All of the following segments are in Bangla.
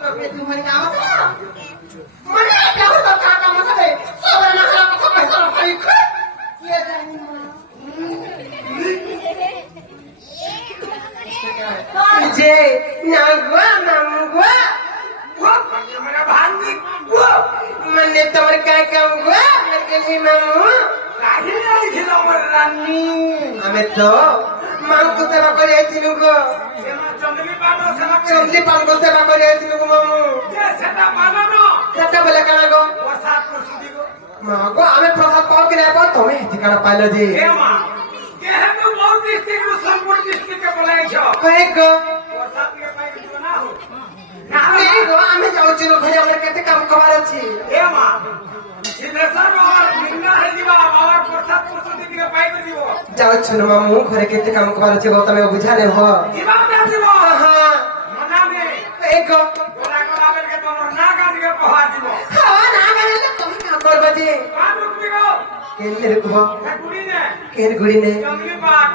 तुम्हारे काम था मने क्या होता काम था सब ना का पैसा खाई ये जानी जे नागवा मामुगवा वो मेरा भांगी वो मने तोर काय काम गवा मने मामू काहे नहीं खिलो मर रानी हमें तो मांगतो सेवा करे आइथिनु गो चंदली पान को सेवा करे आइथिनु गो मामू जे सेटा माननो सेटा बोले काना गो प्रसाद प्रसुदी गो मां गो हमें प्रसाद पाओ कि नहीं पाओ तुम्हें ठिकाना पाइलो जी ए मां केहे तू बहुत डिस्ट्रिक्ट नु संपूर्ण डिस्ट्रिक्ट के बोलाई छ कहे गो प्रसाद के पाइ दियो ना हो ना नहीं गो हमें जाऊ छी घरे हमरे केते काम करवार अछि ए मां सिद्धेश्वर और निंगा है दिवा और प्रसाद प्रसुदी के पाइ दियो जाऊ छ मामू घरे केते काम करवार अछि गो तमे बुझा ले हो दिवा ना दिवा हां मना में एक गोला गोला के तोर ना गान के पहा दिबो हां ना गान ले तुम का करबा जे का रुक दिगो केन रे को गुड़ी ने केन गुड़ी ने जंगली पाट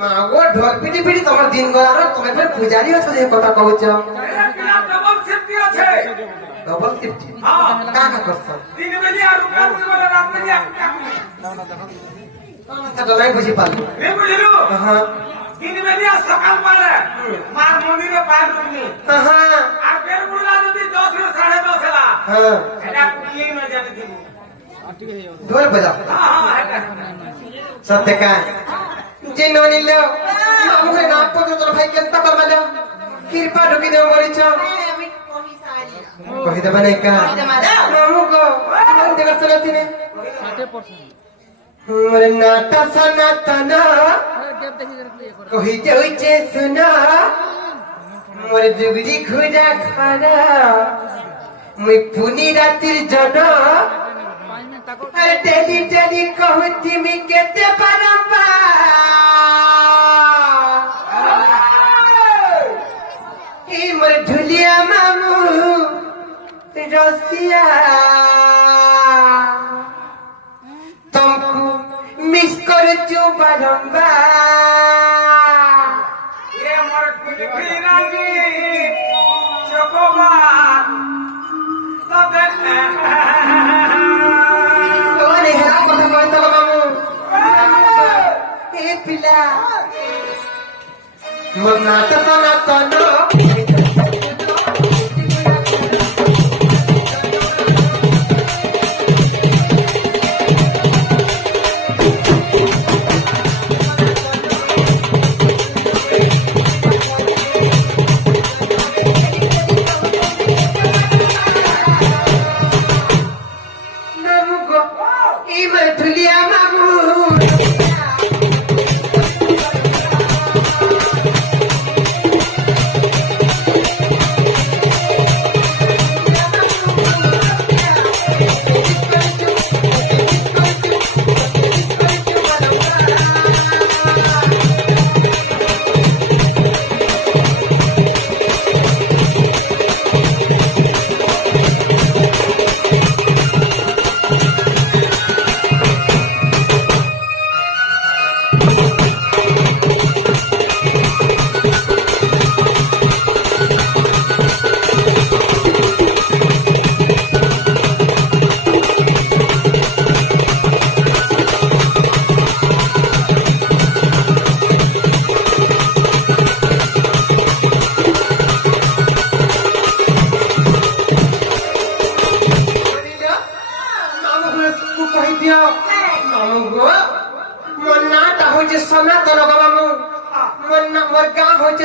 मां गो ढोल पिटी पिटी तमर दिन गला रो तमे फिर पुजारी हो जे कथा कहू छ अरे पिला डबल सिफ्टी আছে डबल सिफ्टी हां का का करछ दिन में आ रुपया बोले रात में आ तो नहीं बुझी पाल रे बुझलु हां दिन में आ सकाल पारे मार मंदिर में पार रुकनी हां आ बेर बुला नदी 10 रे 10:30 ला हां एटा कुली में जाने दिबो ढोल बजा हां हां सत्य का जे नोनी लो हमरे नाम पर तो भाई केंता करबा कृपा ढुकी दे मरी छ कहि दे बने का मामू को मन देगा चलती ने 60% मोर नाता सनातन कहि जाई जे सुना मोर जुगरी खुजा खाना मुई पुनी रातिर जना अरे तेली तेली कहती मी केते परंपा ई मोर ढुलिया मामू रसिया तुमको मिस कर चु बारंबार ये मोर कुली रानी चकोबा सबे तोने है কথা কইতো মামু ए पिला मना तना तनो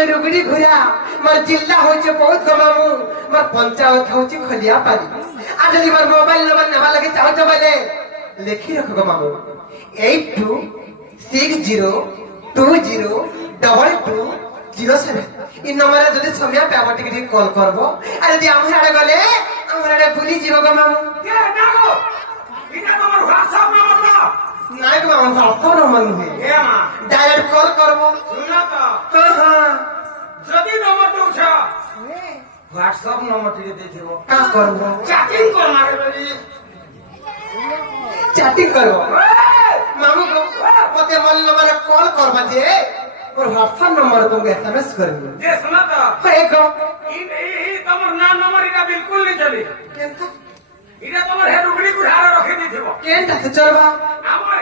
रुगड़ी घुरा मोर जिल्ला होचे बहुत गमामू मोर पंचायत होचे खलिया पानी आज जदी मोर मोबाइल नंबर नवा लगे चाहो छ बोले लिखी रख गमामू 82602207 इ नंबर जदी समय पे आबटी के कॉल करबो आ जदी हम हाडे गले हमरा भूली जीव गमामू के नागो इटा नंबर व्हाट्सएप नंबर ना नाइ को हम व्हाट्सएप नंबर है ए मां डायरेक्ट कॉल करबो सुना तो हां जदी नंबर तो छ व्हाट्सएप नंबर टिके देखिबो का करबो चैटिंग कर मारे बली चैटिंग करो मामू को मते मन नंबर कॉल करबा जे और व्हाट्सएप नंबर तुमके एसएमएस करबो जे सुना तो एक তোমার না নম্বর এটা বিলকুল नहीं চলে কেনতা এটা তোমার হে রুগড়ি গুড়ার রাখি দিছিব কেনতা তো চলবা আমার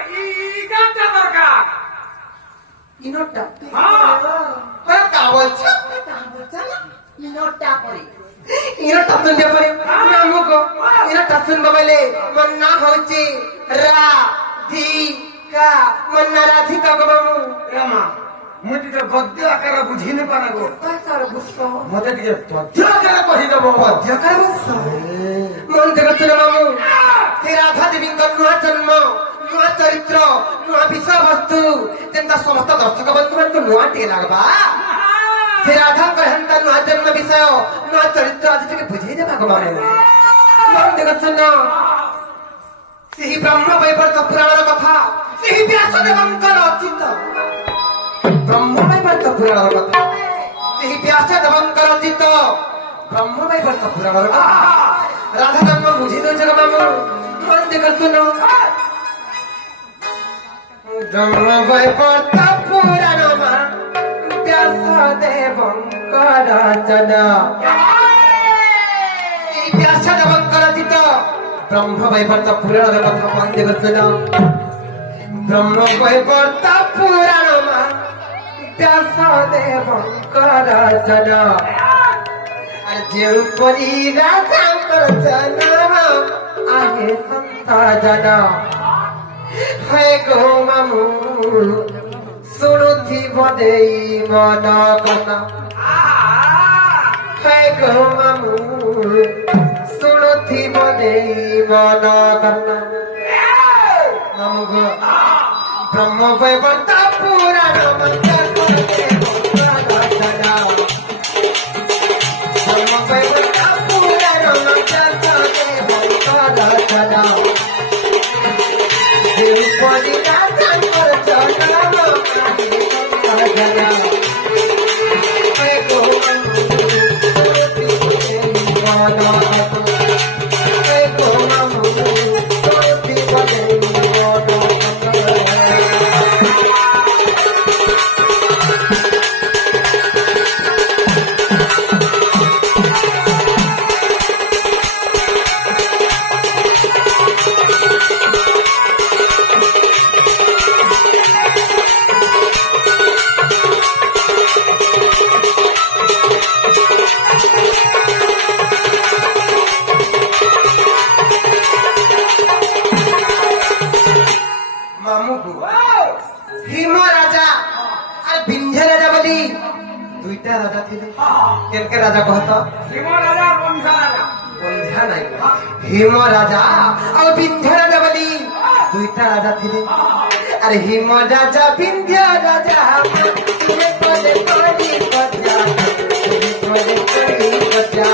ইগাটা দরকার ইনোটা হ্যাঁ কা বলছো ইনোটা পরে ইনোটা শুনতে পারে নামুকো ইনোটা শুনবা বলে মন না হচ্ছে রাধিকা মন না রাধিকা গো মামু রামা ମୁଁ ଟିକେ ଗଦ୍ୟ ଆକାର ବୁଝିନି ପାରା ଗୋ কার বুঝছো ମତେ ଟିକେ ପଦ୍ୟ ଆକାର କହିଦବ পদ্যকার বুঝছো মন থেকে শুনো মামু সে রাধা দেবীঙ্কর নূଆ জন্ম নূଆ চরিত্র নୂଆ বিষয়ବস্তୁ ଯେନ୍ତା ସମସ୍ତ ଦର୍ଶକ ବନ୍ଧୁମାନଙ୍କୁ ନୂଆ ଟିକେ ଲାଗବା ସେ ରାଧାଙ୍କର ହେନ୍ତା ନୂଆ ଜନ୍ମ ବିଷୟ ନୂଆ ଚରିତ୍ର ଆଜି ଟିକେ ବୁଝେଇ ଦେବାକୁ ମାମୁ ମନ থেকে ଶୁଣ ସେହି ବ୍ରହ୍ମ ବୈବର୍ତ ପୁରାଣର କଥା ସେହି ବ୍ୟାସଦେବଙ୍କର ଅଚିତ ବ୍ରହ୍ମ ବୈବର୍ତ ପୁରାଣର କଥା ସେହି ବ୍ୟାସଦେବଙ୍କର ଅଚିତ ବ୍ରହ୍ମ ବୈବର୍ତ ପୁରାଣର କଥା ରାଧା ଜନ୍ମ ବୁଝି ଦଉଛ ମାମୁ ମନ থেকে ଶୁଣ ବ୍ରହ୍ମ ବୈବର୍ତ ପୁରାଣ ବ୍ୟାସଦେବଙ୍କର ରଚନା ଏହି ବ୍ୟାସଦେବଙ୍କର ଅଚିତ ব্রহ্ম বৈবর্ত পুরাণের কথা মনে করছিল ব্রহ্ম বৈবর্ত পুরাণ ব্যাসদেবঙ্কর রচনা আর যেপরি রাধাঙ্কর জন্ম আহে সন্ত জন হে গো মামু শুণুথিব দেই মন কথা হে গো মামু শুণুথিব দেই মন কথা মামু গো ব্রহ্ম বৈবর্ত পুরাণ ব্রহ্ম বৈবর্ত পুরাণ ভীম রাজা আর বিন্ধ্য রাজা বলি দুইটা রাজা ଥିଲେ কেনকে রাজা কহত ভীম রাজা বন্ধা রাজা বন্ধা নাই ভীম রাজা আর বিন্ধ্য রাজা বলি দুইটা রাজা ଥିଲେ আরে হিম রাজা বিন্ধ্য রাজা তুমে কোলে কোলি বজা তুমে কোলে কোলি বজা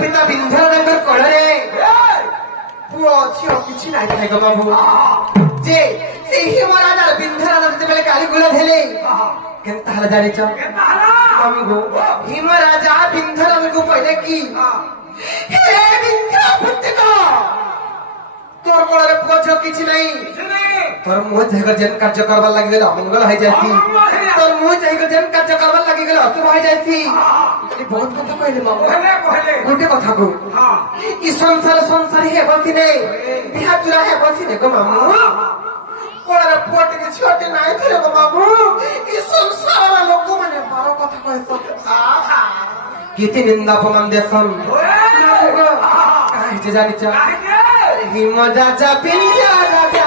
পিতা বিন্ধ্যাঙ্কর কড়ারে পুଅ ଝିଅ କିଛି ନାହିଁ ଥାଏ ଗୋ ବାବୁ ଯେ ସେଇ ହିମ ରାଜାର ବିନ୍ଧ୍ୟ ରାଜା ଯେତେବେଳେ ଗାଳି ଗୁଳା ହେଲେ କେନ୍ତା ହେଲା ଜାଣିଛ ଆମକୁ ହିମ ରାଜା ବିନ୍ଧ୍ୟ ରାଜାକୁ କହିଲେ କି ହେ ବିନ୍ଧ୍ୟ ପୁତ୍ରିକ তোর কোଳରେ পুଅ ଝିଅ କିଛି ନାହିଁ তোর মুহ চাহিଗ ଯେନ୍ କାର୍ଯ୍ୟ କରବାର ଲାଗିଗଲେ ଅମଙ୍ଗଳ ହେଇଯାଉଛି তোর মুহ ଚାହିଗ ଯେନ୍ କାର୍ଯ୍ୟ କରବାର ଲାଗିଗଲେ ଅଶୁଭ ହେଇଯାଉଛି ବହୁତ କଥା କହିଲେ ମାମୁ ଗୋଟେ କଥାକୁ ଇ ସଂସାର ସଂସାରୀ ହେବ ସିନେ ବିହା ଚୁରା ହେବ ସିନେ ଗୋ ମାମୁ କୋଳରେ ପୁଅ ଟିକେ ଝିଅଟେ ନାହିଁ ଥିଲେ ଗୋ ମାମୁ ଇ ସଂସାରର ଲୋକମାନେ ବାର କଥା କହିସନ୍ କେତେ ନିନ୍ଦା ଅପମାନ ଦେସନ୍ କାହିଁକି ଜାଣିଛ হিম রাজা বিন্ধ্য রাজা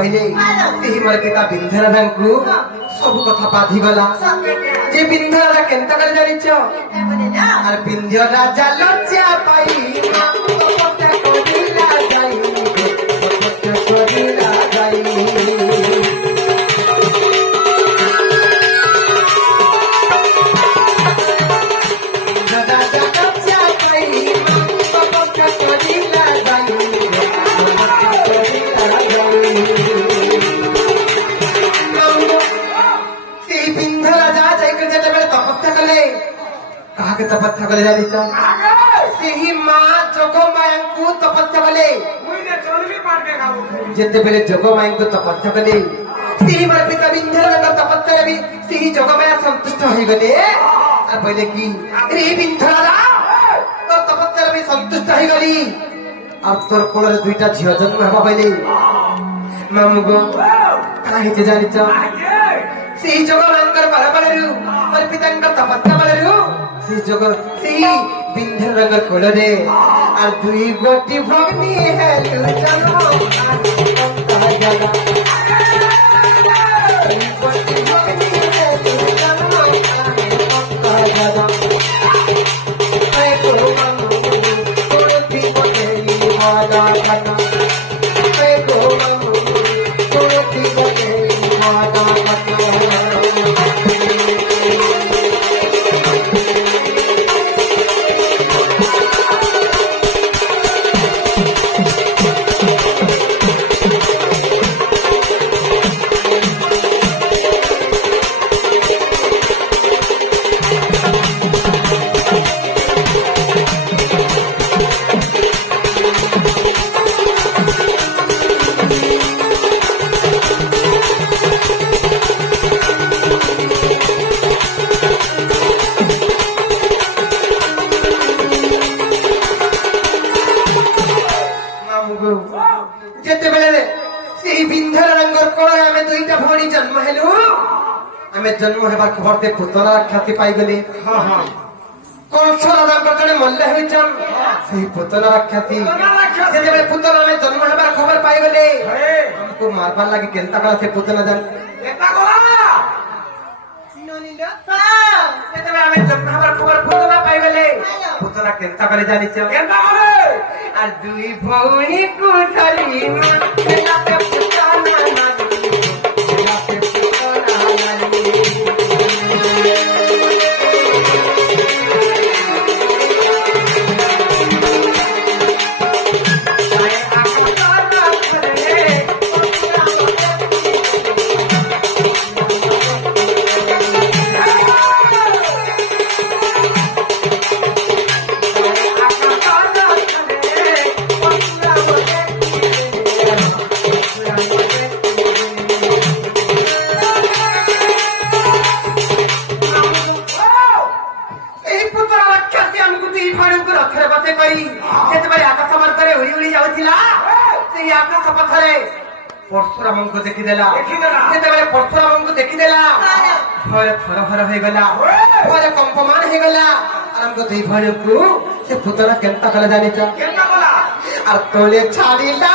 କହିଲେ ସେହି ମୋର ପିତା ବିନ୍ଧରାଜାଙ୍କୁ ସବୁ କଥା ବାଧିଗଲା ଯେ ବିନ୍ଧରାଜା କେନ୍ତା କରି ଜାଣିଛ আর বিন্ধ্য রাজা লজ্জা পাই তপস্যা করিলা যাই তপস্যা করিলা যাই রাজা লজ্জা পাই তপস্যা করিলা যাই তপস্যা করিলা যাই সেই বিন্ধ্য রাজা যাইকে যেতেবেলে তপস্যা কলে কাহাকে তপস্যা করে জানিছ ସେହି ମା ଯୋଗମାୟାଙ୍କୁ ତପସ୍ୟା କଲେ ଯେତେବେଳେ ଯୋଗମାୟାଙ୍କୁ ତପସ୍ୟା କଲେ ସେହି ମୋର ପିତା ବିନ୍ଧରାଜଙ୍କ ତପସ୍ୟାରେ ବି ସେହି ଯୋଗମାୟା ସନ୍ତୁଷ୍ଟ ହୋଇଗଲେ ଆଉ କହିଲେ କି ରେ ବିନ୍ଧରାଜା ତୋର ତପସ୍ୟାରେ ବି ସନ୍ତୁଷ୍ଟ ହେଇଗଲି ଆଉ ତୋର କୋଳରେ ଦୁଇଟା ଝିଅ ଜନ୍ମ ହେବା କହିଲେ ମାମୁଁ ଗୋ କାହା ହେଇଛି ଜାଣିଛ ସେହି ଯୋଗମାୟାଙ୍କର ବରବଳରୁ ମୋର ପିତାଙ୍କ ତପସ୍ୟା ବଳରୁ সেই জগৎ সেই বিন্ধ্য রঙের কোলরে আর দুই গোটি ভগ্নি হেলু জন্ম যেতেবেলে সেই বিন্ধ্যারঙ্গর কোଳରେ ଆମେ ଦୁଇଟା ଭଉଣୀ ଜନ୍ମ ହେଲୁ ଆମେ ଜନ୍ମ ହେବା ଖବରতে ପୁତନା ଖ୍ୟାତି ପାଇଗଲେ କଂସ ରାଜାଙ୍କର ଜଣେ ମଲ୍ଲ ହେଉଛନ୍ ସେହି ପୁତନା ଖ୍ୟାତି ଯେତେବେଳେ ପୁତନା ଆମେ ଜନ୍ମ ହେବାର ଖବର ପାଇଗଲେ ଆମକୁ ମାରବାର ଲାଗି କେନ୍ତା କଲା ସେ ପୁତନା ଜାଣି ଯେତେବେଳେ ଆମେ ଜନ୍ମ ହେବାର ଖବର ପୁତନା ପାଇଗଲେ পুতনা কেন্তা করে জানিছ আর দুই ভৌণী কুঠারি পরশুরামଙ୍କୁ ଦେଖିଦେଲା ଯେତେବେଳେ ପରଶୁରାମଙ୍କୁ ଦେଖିଦେଲା ଭୟ ଥରଥର ହେଇଗଲା ଭୟରେ କମ୍ପମାନ ହେଇଗଲା ଆମକୁ ଦୁଇ ଭୟକୁ ସେ ପୁତନା କେନ୍ତା କଲେ ଜାଣିଛ আর তোলে ছাড়িলা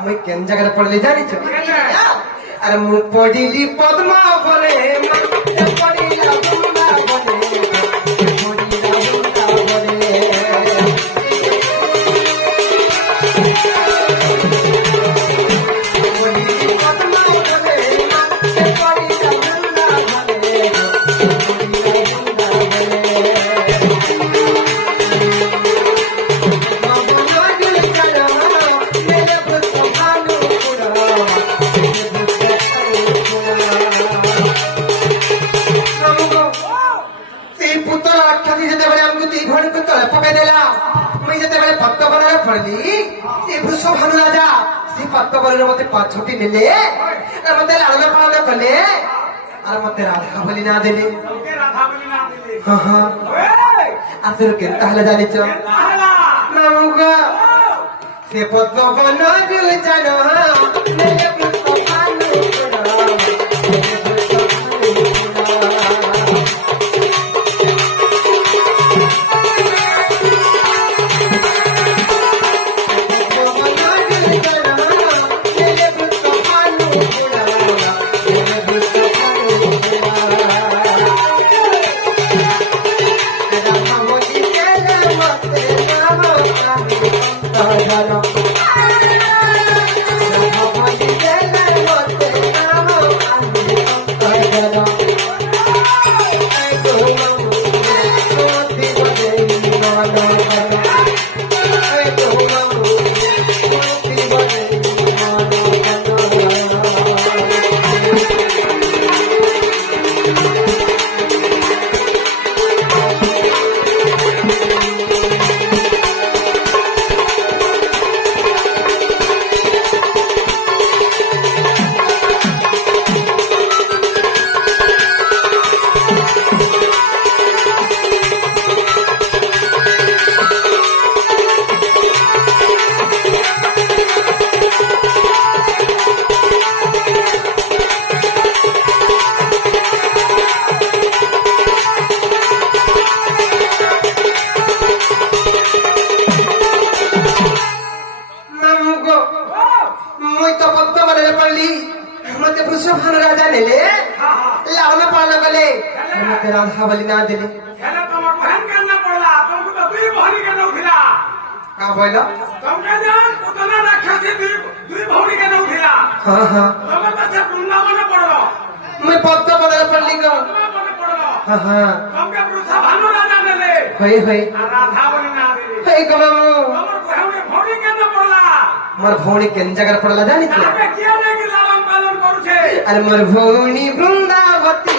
मुई केन जगह पढ़ले जानी छ अरे मु पढ़िली पद्मा बने पढ़िला बुंदा बने पढ़िला बुंदा बने বলির মতে পাঁচ ছুটি নিলে আর মতে লালন পালন কলে আর মতে রাধা বলি না দিলে তোকে রাধা বলি না দিলে হ্যাঁ হ্যাঁ ওই আসলে কেন তাহলে জানিছ তাহলা মামুগো সে পদ্ম বন দিল জানো নেলে পুষ্প পালু মুই তো পদ্ম বলে পড়লি মতে বৃষভান রাজা নেলে লালন পালন কলে মতে রাধা বলি না দিলে হেলে তোমার বহন কেন পড়লা তুমি তো দুই ভৌরি কেন উঠিলা কা বইল তোমকে জান পুতনা রাক্ষসী দুই ভৌরি কেন উঠিলা হ্যাঁ হ্যাঁ তোমার কাছে বৃন্দাবনে পড়লো মুই পদ্ম বলে পড়লি গো বৃন্দাবনে পড়লো হ্যাঁ হ্যাঁ তোমকে বৃষভান রাজা নেলে হই হই আর রাধা বলি না দিলে এই গো মামু তোমার বহনে ভৌরি কেন পড়লা মোর ভৌণী কেন জায়গার পড়লা জানি তো তাকে কে নাকি লালন পালন করছে আর মোর ভৌণী বৃন্দাবতী